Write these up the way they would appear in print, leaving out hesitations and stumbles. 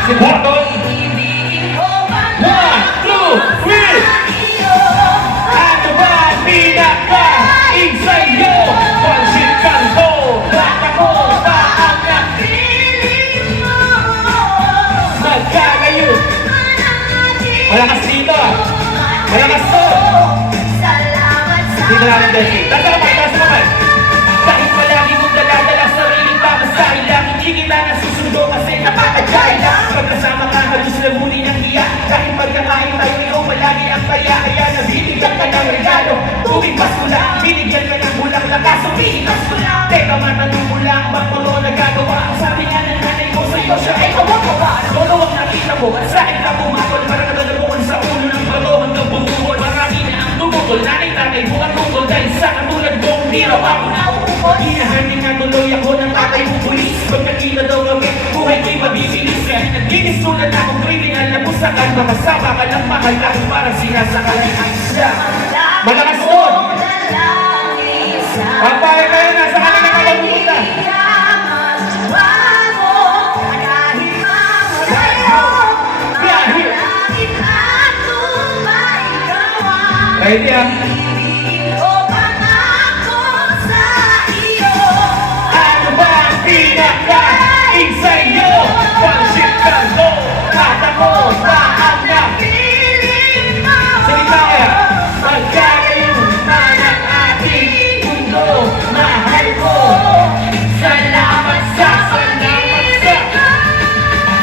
Magsibuton. 1, 2, 3. Ano ba ang pinaka-in sa'yo? Pansit kanto, bata ko, taang na magkakayo. Malakas dito ah. Malakas to. Dito natin dito. Taas na kamay, taas na kamay. Kahit palagi mong daladala sariling pamasahe lang, hindi kita nasusundo kasi napakajay lang. Pagkasama ka, halos lamunin ang hiya. Kahit pagkakain tayo, ikaw palagi ang kaya. Kaya nabibigyan ka ng regalo. Tuwing Pasko lang, binigyan ka ng bulaklak. Kaso pihitas ko lang. Teka, matanong mo lang, ba't mo noon nagagawa? Ang sabi nga ng nanay ko sa'yo, siya ay kawawa. Todo ang nakita mo, sa akin ka pumatol. Para kadalabuan sa ulo ng bato hanggang bumukol. Marami na ang tumutol, nanay-tatay mo ang tungkol. Dahil sa katulad ko, hindi raw ako nauukol. Hinahamin na tuloy ako ng tatay mo pulis. Pag nakita daw kami, buhay ko'y mabibilis. Kaya naginis tulad akong kriminal na pusakan. Makasama ka ng mahal ako parang sinasakalan ang siya. Malakas doon! Pampaya kayo na sa kanila ka magpupunta. Ready ah? Ano ba ang pinaka-in sa'yo? Pansit kanto, kata ko, taang na salita kaya. Magkakayo na ng ating mundo, mahal ko. Salamat sa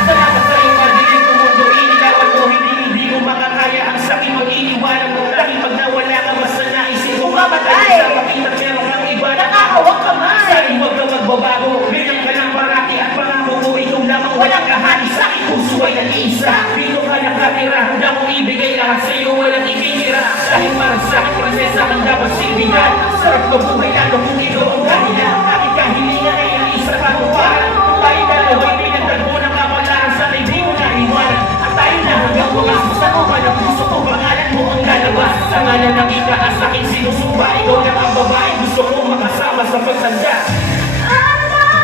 salamat sa iyong madilim kong mundo. Inilawan mo, hindi ko makakaya ang sakit mag-iniwanan mo. Dahil pag nawala ka, basta naisip ko mamatay. Sa pakita meron ng iba, nakakawag ka man. Sa'yo huwag ka magbabago, ganyan ka lang parati. At pangako ko, ikaw lamang walang kahani. Sa aking puso ay nag-iisa. Dito ka nakatira, handa kong ibigay lahat sa'yo, walang itinira. Dahil para sa aking prinsesa, ang dapat sibigan. Sarap na buhay lalo kung ikaw ang kanila. Aking kahilingan ay ang isa katuparan. Tayo dalawa'y pinagdagpo ng kapalaran. Sana'y di mo naiwanan. At tayo na hanggang wakas sa kuha ng puso ko. Pangalan mo ang lalabas. Sa ngalan ng itaas aking sinusumba. Ikaw lang ang babae, gusto ko makasama sa pagtanda.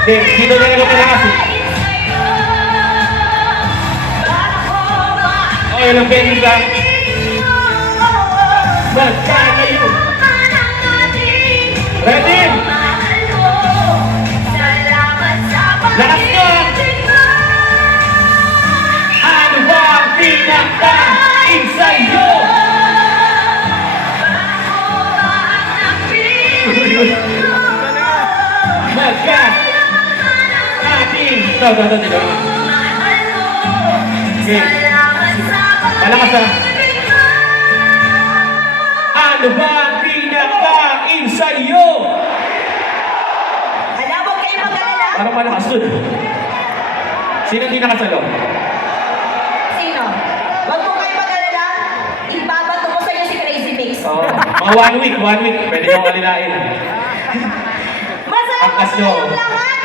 Dito na lang ako lakas eh. Okay lang, Benny lang. Magkakayo. Ready? Lakas nyo! Ano ba ang pinaka-in sa'yo? Ito. Okay. Malakas ah. Ano ba ang pinaka-in sa'yo? Alam mo kayo mag-alala? Parang malakas dun. Sino hindi nakasalo? Sino? Wag mo kayo mag-alala. Ibabato ko sa'yo si Crazy Mix. Oo. Mga 1 week. Pwede kong alinain. Masarap Ang sa kasyo. kayong lahat.